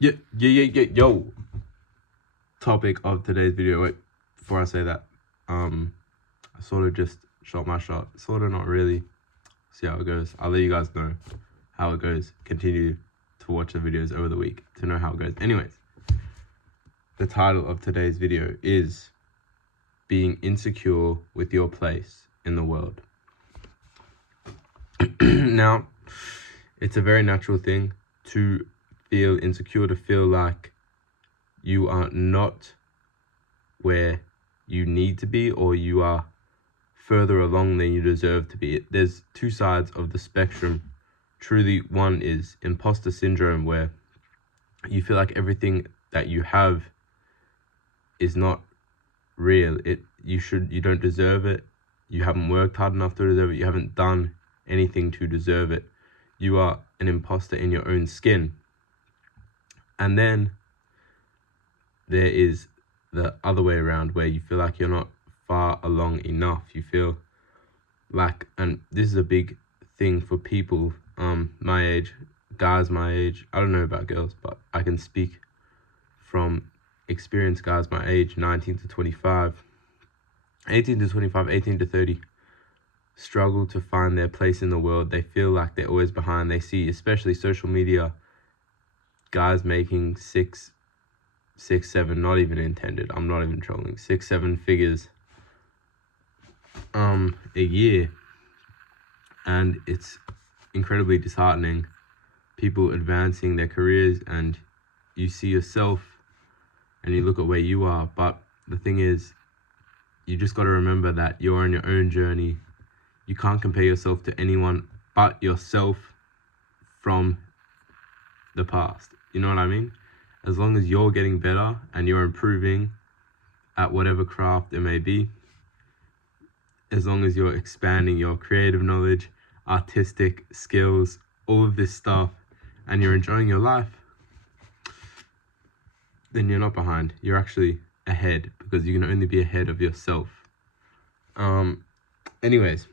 Yo. Topic of today's video. Wait, before I say that, I sort of just shot my shot. Sort of, not really. See how it goes. I'll let you guys know how it goes. Continue to watch the videos over the week to know how it goes. Anyways, the title of today's video is being insecure with your place in the world. Now, it's a very natural thing to feel insecure, to feel like you are not where you need to be, or you are further along than you deserve to be. There's two sides of the spectrum. Truly, one is imposter syndrome, where you feel like everything that you have is not real. You don't deserve it. You haven't worked hard enough to deserve it. You haven't done anything to deserve it. You are an imposter in your own skin. And then there is the other way around, where you feel like you're not far along enough. You feel like, and this is a big thing for people my age, guys my age. I don't know about girls, but I can speak from experienced guys my age, 19 to 25, 18 to 25, 18 to 30, struggle to find their place in the world. They feel like they're always behind. They see, especially social media, guys making six, seven, not even intended, I'm not even trolling, 6, 7 figures a year, and it's incredibly disheartening. People advancing their careers, and you see yourself and you look at where you are. But the thing is, you just got to remember that you're on your own journey. You can't compare yourself to anyone but yourself from the past. You know what I mean? As long as you're getting better and you're improving at whatever craft it may be, as long as you're expanding your creative knowledge, artistic skills, all of this stuff, and you're enjoying your life, then you're not behind. You're actually ahead, because you can only be ahead of yourself. Anyways,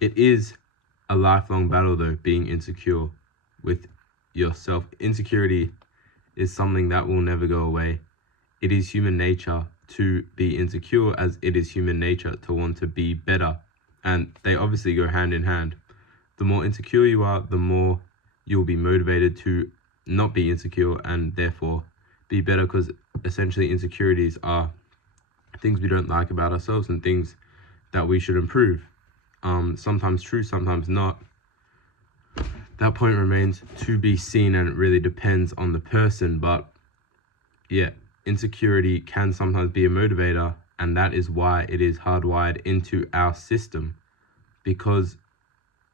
it is a lifelong battle, though, being insecure with yourself. Insecurity is something that will never go away. It is human nature to be insecure, as it is human nature to want to be better. And they obviously go hand in hand. The more insecure you are, the more you'll be motivated to not be insecure and therefore be better, because essentially insecurities are things we don't like about ourselves and things that we should improve. Sometimes true, sometimes not. That point remains to be seen, and it really depends on the person. But yeah, insecurity can sometimes be a motivator, and that is why it is hardwired into our system, because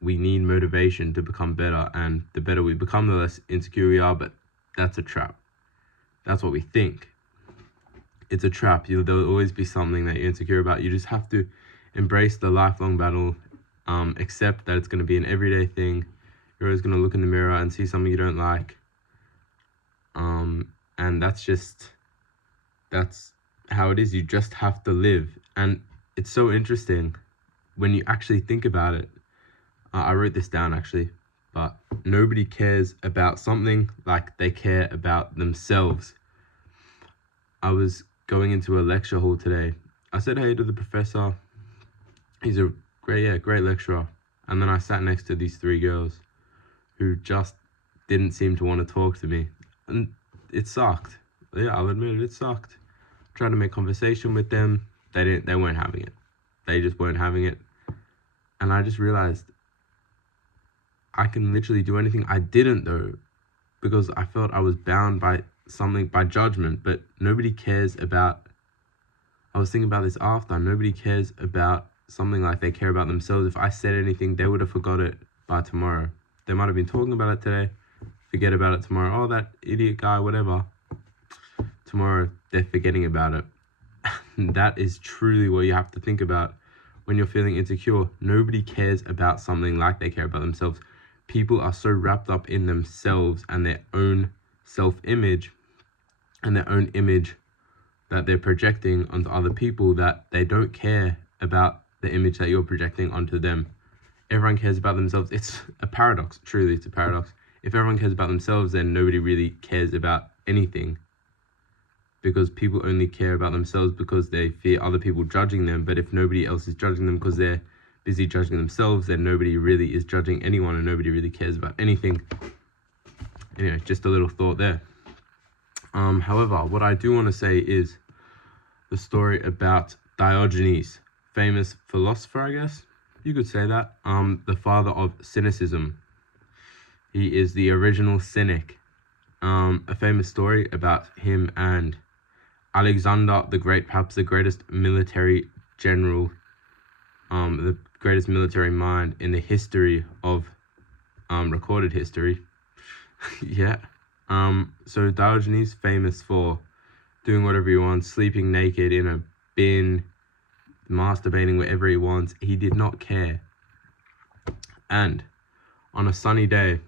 we need motivation to become better, and the better we become, the less insecure we are. But that's a trap. That's what we think. It's a trap. There'll always be something that you're insecure about. You just have to embrace the lifelong battle, accept that it's going to be an everyday thing. You're always going to look in the mirror and see something you don't like. And that's how it is. You just have to live. And it's so interesting when you actually think about it. I wrote this down actually, but nobody cares about something like they care about themselves. I was going into a lecture hall today. I said hey to the professor. He's a great lecturer. And then I sat next to these 3 girls who just didn't seem to want to talk to me. And it sucked. Yeah, I'll admit it sucked. Tried to make conversation with them. They weren't having it. They just weren't having it. And I just realized I can literally do anything. I didn't, though, because I felt I was bound by something, by judgment. But nobody cares about, I was thinking about this after, nobody cares about something like they care about themselves. If I said anything, they would have forgot it by tomorrow. They might have been talking about it today, forget about it tomorrow. Oh, that idiot guy, whatever. Tomorrow, they're forgetting about it. That is truly what you have to think about when you're feeling insecure. Nobody cares about something like they care about themselves. People are so wrapped up in themselves and their own self-image and their own image that they're projecting onto other people, that they don't care about the image that you're projecting onto them. Everyone cares about themselves. It's a paradox. Truly, it's a paradox. if everyone cares about themselves, then nobody really cares about anything, because people only care about themselves because they fear other people judging them. But if nobody else is judging them because they're busy judging themselves, then nobody really is judging anyone, and nobody really cares about anything. Anyway, just a little thought there. However, what I do want to say is the story about Diogenes, famous philosopher, I guess you could say that, the father of cynicism. He is the original cynic. A famous story about him and Alexander the Great, perhaps the greatest military general, the greatest military mind in the history of recorded history. Yeah. So Diogenes, famous for doing whatever he wants, sleeping naked in a bin, masturbating wherever he wants. He did not care. And on a sunny day,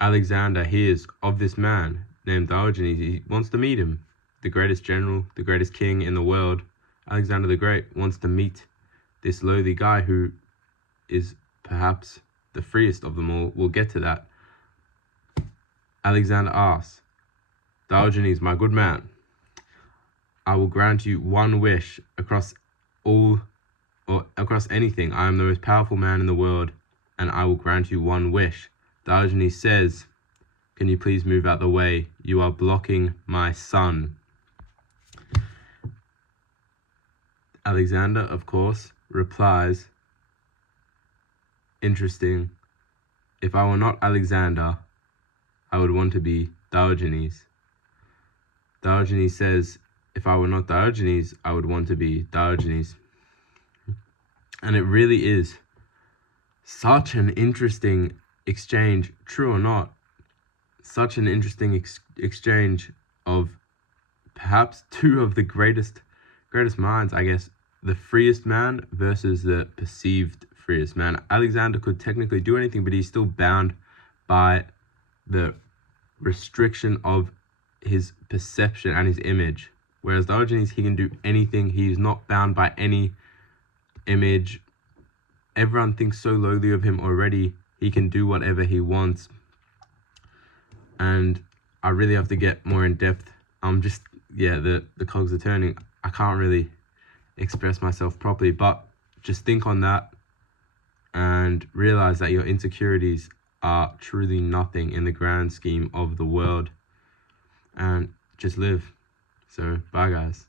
Alexander hears of this man named Diogenes. He wants to meet him. The greatest general, the greatest king in the world, Alexander the Great, wants to meet this lowly guy who is perhaps the freest of them all. We'll get to that. Alexander asks, Diogenes, my good man, I will grant you one wish across all, or across anything. I am the most powerful man in the world, and I will grant you one wish. Diogenes says, can you please move out the way? You are blocking my sun. Alexander, of course, replies, interesting. If I were not Alexander, I would want to be Diogenes. Diogenes says, if I were not Diogenes, I would want to be Diogenes. And it really is such an interesting exchange, true or not, such an interesting exchange of perhaps two of the greatest minds, I guess, the freest man versus the perceived freest man. Alexander could technically do anything, but he's still bound by the restriction of his perception and his image. Whereas Diogenes, he can do anything. He's not bound by any image. Everyone thinks so lowly of him already. He can do whatever he wants. And I really have to get more in depth. The cogs are turning. I can't really express myself properly, but just think on that and realize that your insecurities are truly nothing in the grand scheme of the world, and just live. So bye guys.